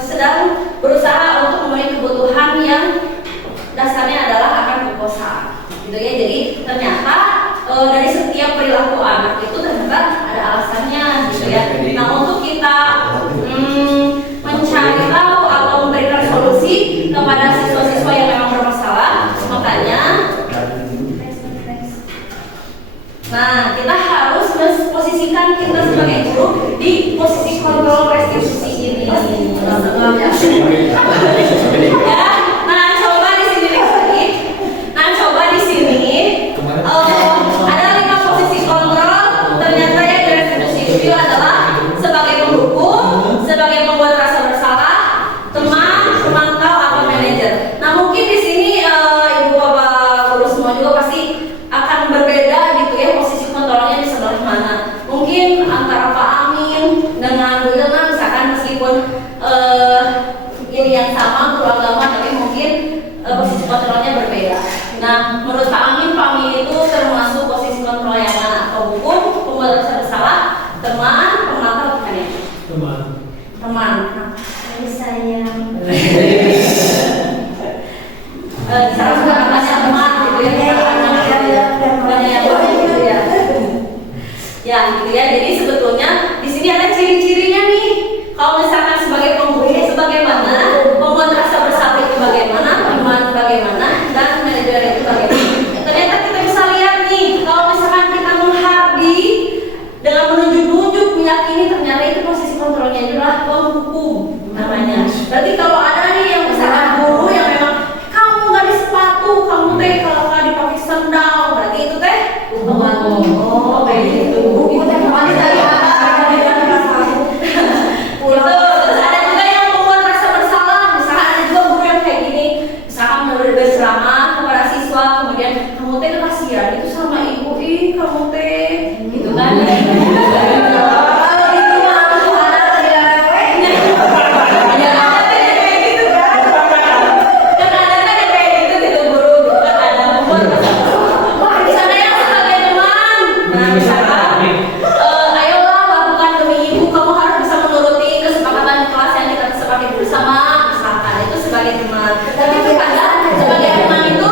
sedang berusaha untuk memenuhi kebutuhan yang dasarnya adalah akan perkosaan gitu ya. Jadi ternyata dari setiap perilaku anak itu ternyata ada alasannya gitu ya. Nah untuk kita mencari tahu atau memberikan solusi kepada siswa-siswa yang memang bermasalah, makanya nah kita harus memposisikan kita sebagai guru di posisi kontrol restitusi ini. Ya, nah coba di sini lagi. Nah coba di sini ada 5 posisi kontrol. Ternyata yang di restitusi itu adalah sebagai penghukum, sebagai pembuat rasa bersalah, teman, pemantau atau manajer. Nah mungkin di sini ibu bapak guru semua juga pasti akan berbeda gitu ya, posisi kontrolnya di sebelah mana. Mungkin antara Pak Amin dengan Bu Ilna misalkan meskipun ini yang sama guru agama, tapi mungkin posisi kontrolnya berbeda. Nah menurut Pak Amin itu termasuk posisi kontrol yang mana? Penghukum, pembuat rasa bersalah, teman, pemantau bukan ya? Teman. Jadi sayang. Sekarang sudah banyak teman gitu ya, banyak gitu ya. Ya gitu ya. Jadi sebetulnya di sini ada ciri-cirinya nih. Kalau misalkan sebagai penghukum sebagaimana, pembuat rasa bersalah itu bagaimana, teman bagaimana, dan manajer itu bagaimana. Ternyata kita bisa lihat nih, kalau misalkan kita menghardi dengan menunjuk-nunjuk meyakini, ternyata itu posisi kontrolnya adalah penghukum namanya. Berarti kalau ada nih yang misalkan guru yang memang kamu nggak di sepatu, kamu teh kalau nggak dipakai sendal, berarti itu teh oh kayak gitu. Terus ada juga yang membuat rasa bersalah. Misalkan ada juga guru yang kayak gini, misalkan berceramah kepada siswa, kemudian kamu teh kasihan itu sama ibu, kamu teh gitu kan. Nah, misalkan, ayolah lakukan demi ibu, kamu harus bisa menuruti kesepakatan di kelas yang kita sepakati bersama, misalkan itu sebagai teman. Tapi terkadang sebagai teman itu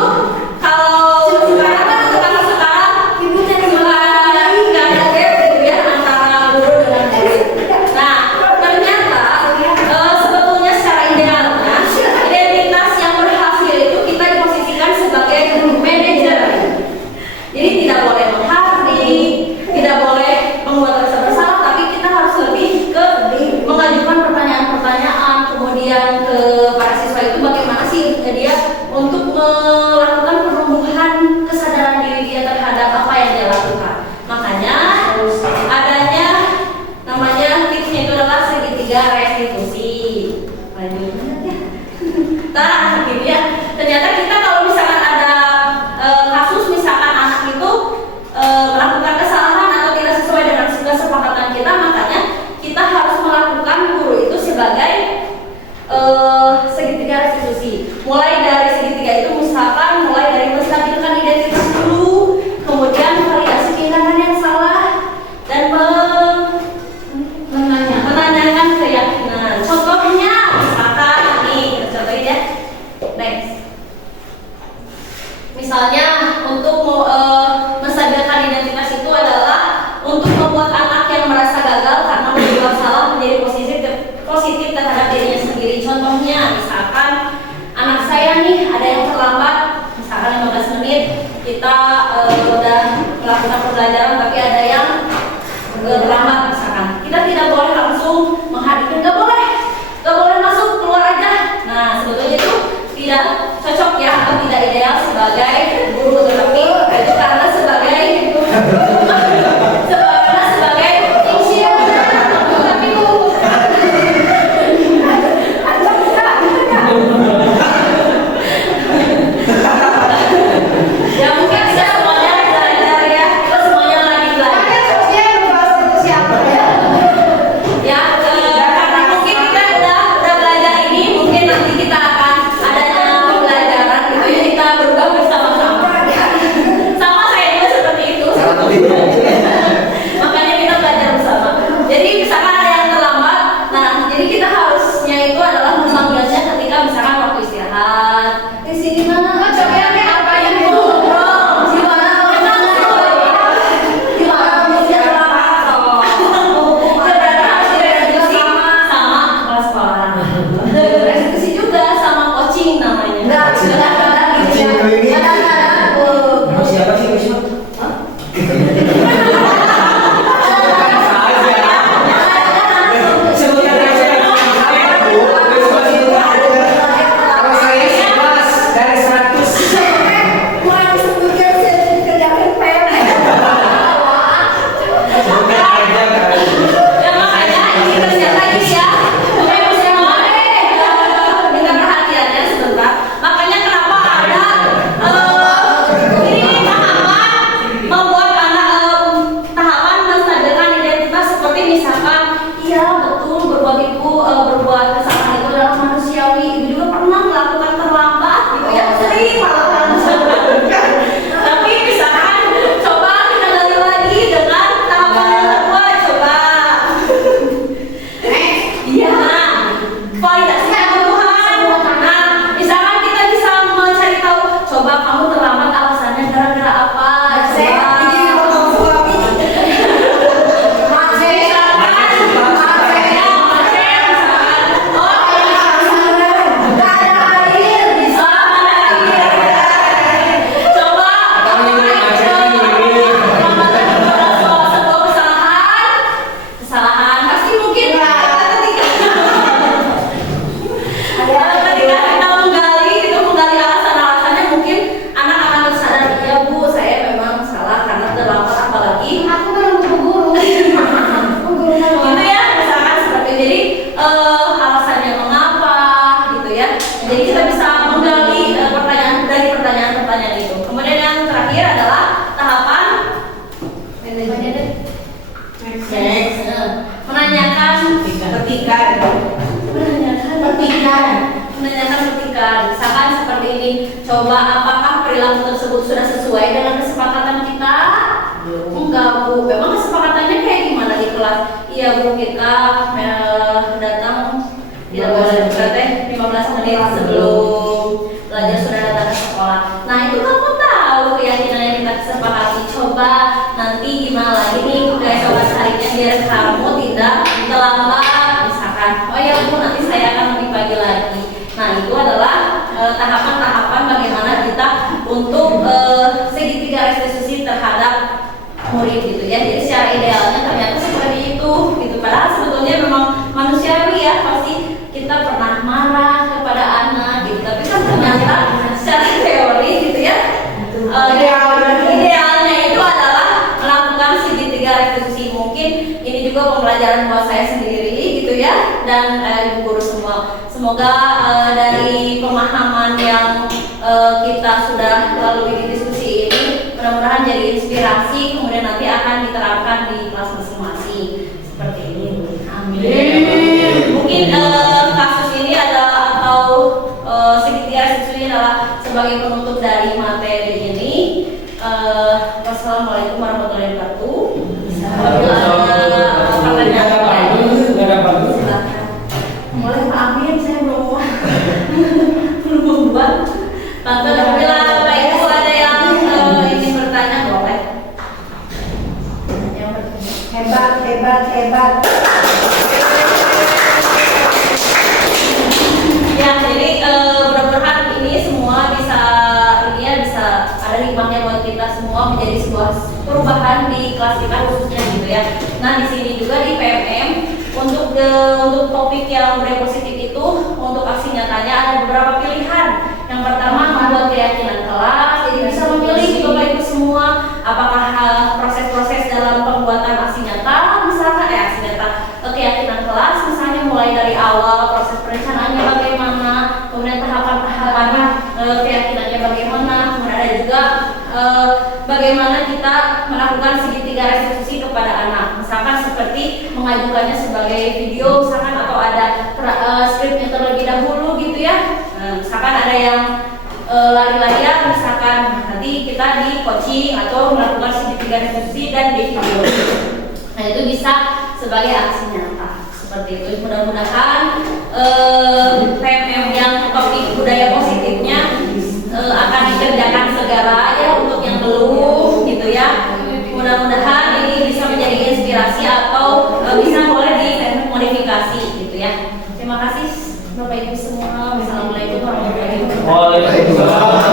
kalau sekarang kan karena sekarang ibu jadi nggak ada gap gitu ya antara guru dengan murid. Nah, ternyata sebetulnya secara idealnya identitas yang berhasil itu kita diposisikan sebagai manajer. Jadi tidak boleh menghardik, tidak boleh membuat rasa bersalah, tapi kita harus lebih ke mengajukan pertanyaan-pertanyaan, kemudian kepada siswa itu bagaimana sih dia untuk melakukan pertumbuhan kesadaran diri dia terhadap apa yang dia lakukan. Makanya adanya namanya tipsnya itu adalah segitiga restitusi. Lanjut ya. Nah, gitu ya. Ternyata kita kalau misalkan ada kasus misalkan anak itu melakukan kesalahan atau tidak sesuai dengan kesepakatan kita, makanya kita harus melakukan guru itu sebagai segitiga restitusi. Mulai dari segitiga itu misalkan mulai dari menstabilkan identitas dulu, kemudian validasi keyakinan yang salah dan menanyakan keyakinan. Contohnya misalkan ini, contohnya ya. Next. Misalnya untuk menstabilkan identitas itu adalah untuk membuat anak yang merasa gagal karena berbuat salah menjadi positif terhadap dirinya sendiri. Contohnya misalkan anak saya nih ada yang terlambat misalkan 15 menit, kita udah melakukan pembelajaran tapi ada yang terlambat misalkan. Kita tidak boleh langsung menghadiri, nggak boleh masuk, keluar aja. Nah, sebetulnya itu tidak cocok ya atau tidak ideal sebagai guru, tetapi itu karena sebagai tapi ya mungkin tidak semuanya belajar ya, kita semuanya lagi belajar. Ya, karena mungkin kita udah belajar ini, mungkin nanti kita akan adanya pembelajaran gitu ya, kita berubah bersama-sama. Sama saya juga seperti itu. Makanya kita belajar bersama. Jadi misalkan ada yang terlambat, nah jadi kita harusnya itu adalah memanggilnya ketika misalkan waktu istirahat. Di sini mana? Apa yang ngobrol? Gimana harus direstitusi sama kepala sekolah. Restitusi juga sama coaching namanya. Siapa sih Wisnu? Sebutkan aja. Kalau saya 11 dari 100. Sebutkan aja. Ya makanya ini ternyata ini ya, Bapak Ibu semua minta perhatiannya sebentar. Makanya kenapa ada ini tahapan membuat anak tahapan menstabilkan identitas seperti misalkan iya betul berbuat kesalahan itu adalah manusiawi. Ibu juga pernah melakukan terlambat gitu ya, sering malahan. Tapi misalkan coba kita gali lagi dengan tahapan yang kedua, coba. Iya, validasi kebutuhan. Nah, misalkan kita bisa mencari tahu, coba kamu terlambat alasannya gara-gara apa? Kesalahan pasti mungkin ketika kita menggali alasan-alasannya, mungkin anak akan tersadar, iya Bu, saya memang salah karena terlambat, apalagi gitu ya, misalkan seperti jadi alasannya mengapa gitu ya. Jadi kita bisa menggali pertanyaan dari pertanyaan-pertanyaan itu. Kemudian yang terakhir adalah tahapan menanyakan petikan. Misalkan seperti ini, coba apakah perilaku tersebut sudah sesuai dengan kesepakatan kita? Enggak, kita datang tidak boleh berarti 15 menit sebelum pelajar sudah datang ke sekolah. Nah itu kamu tahu keyakinan yang kita sepakati. Coba nanti gimana lagi nih keesokan harinya biar kamu tidak terlambat. Misalkan, oh ya Bu nanti saya akan lebih pagi lagi. Nah itu adalah tahapan-tahapan bagaimana kita untuk segitiga restitusi terhadap murid gitu ya. Jadi secara idealnya ternyata seperti itu gitu. Padahal sebetulnya memang manusiawi ya, pasti kita pernah marah kepada anak gitu. Tapi kan ternyata secara teori gitu ya, idealnya itu adalah melakukan segitiga restitusi. Mungkin ini juga pembelajaran buat saya sendiri gitu ya, dan ibu guru semua. Semoga dari pemahaman yang kita sudah lalui di diskusi ini mudah-mudahan jadi inspirasi, kemudian nanti akan diterapkan di kelas masing-masing seperti ini. Amin. Mungkin kasus ini adalah atau segitiga restitusi adalah sebagai penutup dari materi ini. Wassalamualaikum warahmatullahi wabarakatuh. Apabila ada pertanyaan, silakan. Boleh Pak Amin, saya belum membuat. Tante, apabila Bapak Ibu ada yang ingin bertanya boleh. Yang bertanya. Hebat. Ya, jadi mudah-mudahan ini semua bisa ada hikmahnya buat kita semua, menjadi sebuah perubahan di kelas kita khususnya gitu ya. Nah di sini juga di PMM untuk topik yang positif itu untuk aksi nyatanya ada beberapa pilihan. Yang pertama membuat keyakinan kelas, jadi bisa memilih Bapak Ibu semua apakah proses-proses dalam pembuatan aksi nyata, misalkan keyakinan kelas, misalnya mulai dari awal proses perencanaannya bagaimana, kemudian tahapan-tahapan keyakinannya bagaimana, kemudian ada juga bagaimana kita melakukan segitiga restitusi kepada anak, misalkan seperti mengajukannya sebagai video, misalkan atau ada skripnya terlebih dahulu gitu ya. Misalkan ada yang lari-larian, misalkan nanti kita di coaching atau melakukan segitiga restitusi dan di video. Nah itu bisa sebagai aksi nyata seperti itu. Mudah-mudahan PMM yang topik budaya positifnya akan dikerjakan segera ya untuk yang belum gitu ya. Mudah-mudahan ini bisa menjadi inspirasi atau bisa boleh dimodifikasi gitu ya. Terima kasih Bapak Ibu semua. Wassalamualaikum warahmatullahi wabarakatuh. Waalaikumsalam.